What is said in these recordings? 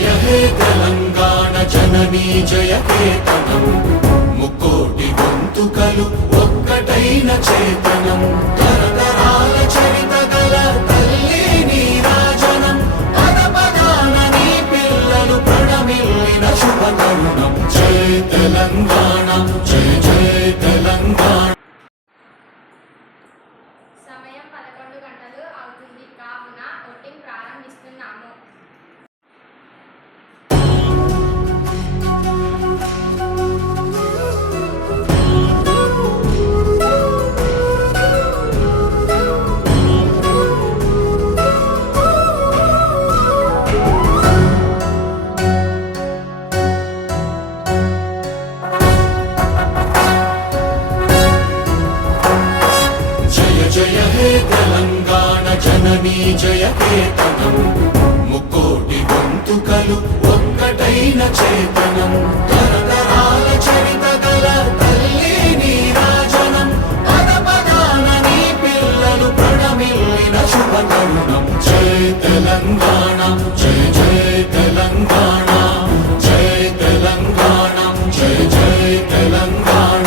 జయ హే తెలంగాణ జననీ జయ కేతనం ముక్కోటి గొంతుకలు ఒక్కటైన చేతనం తరతరాల చరిత గల తల్లి నీరాజనం పద పదాన నీ పిల్లలు ప్రణమిల్లిన శుభ తరుణం జయ తెలంగాణ జయ జయ తెలంగాణ. సమయం 11 గంటలు అవుతుంది కావున ఓటింగ్ ప్రారంభిస్తున్నాము. జయ హే తెలంగాణ జననీ జయ కేతనం ముక్కోటి గొంతుకలు ఒక్కటైన చేతనం తరతరాల చరిత గల తల్లి నీరాజనం పద పదాన నీ పిల్లలు ప్రణమిల్లిన శుభ తరుణం జయ తెలంగాణ జయ జయ తెలంగాణ జయ తెలంగాణ జయ జయ తెలంగాణ.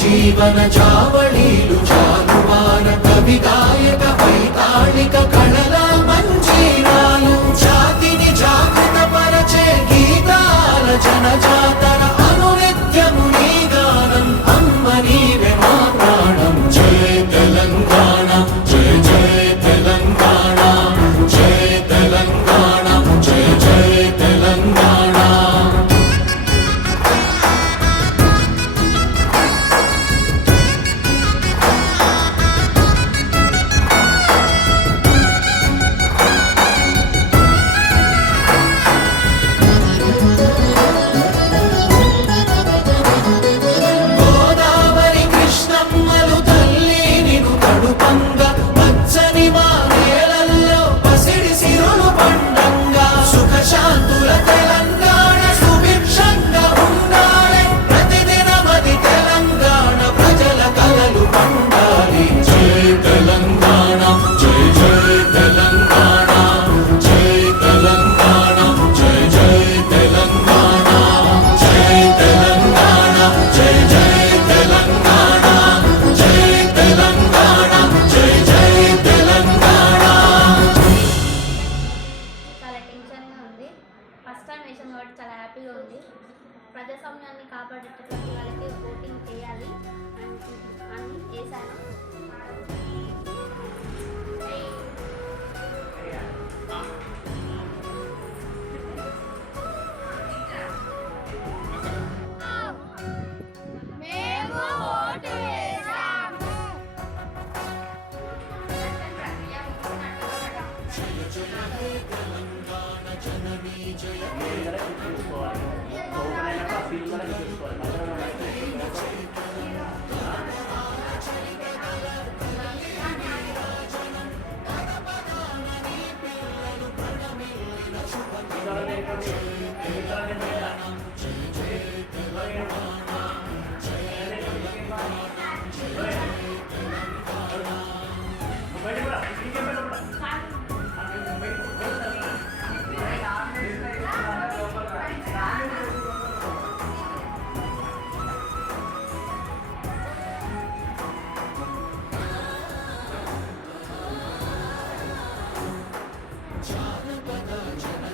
జీవన జావళీలు జాలువార కవి గాయక వైతాళిక కళల మంజీరాలు జాతిని జాగృత పరచే గీతాల జనజాతర అనునిత్యము నీ గానం అమ్మ నీవే మా ప్రాణం జయ తెలంగాణ జయ జయ తెలంగాణ జయ తెలంగాణ జయ జయ తెలంగాణ. చాలా హ్యాపీగా ఉంది. ప్రజాస్వామ్యాన్ని కాపాడేటటువంటి వాళ్ళకి ఓటింగ్ చేయాలి అని చేశాను.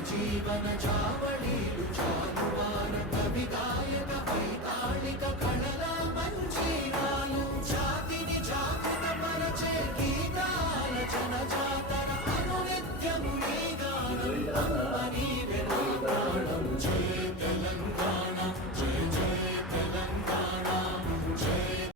జీవన జావళీలు జాలువార కవి గాయక వైతాళిక కళల మంజీరాలు జాతిని జాగృత పరచే గీతాల జనజాతర అనునిత్యము నీ గానం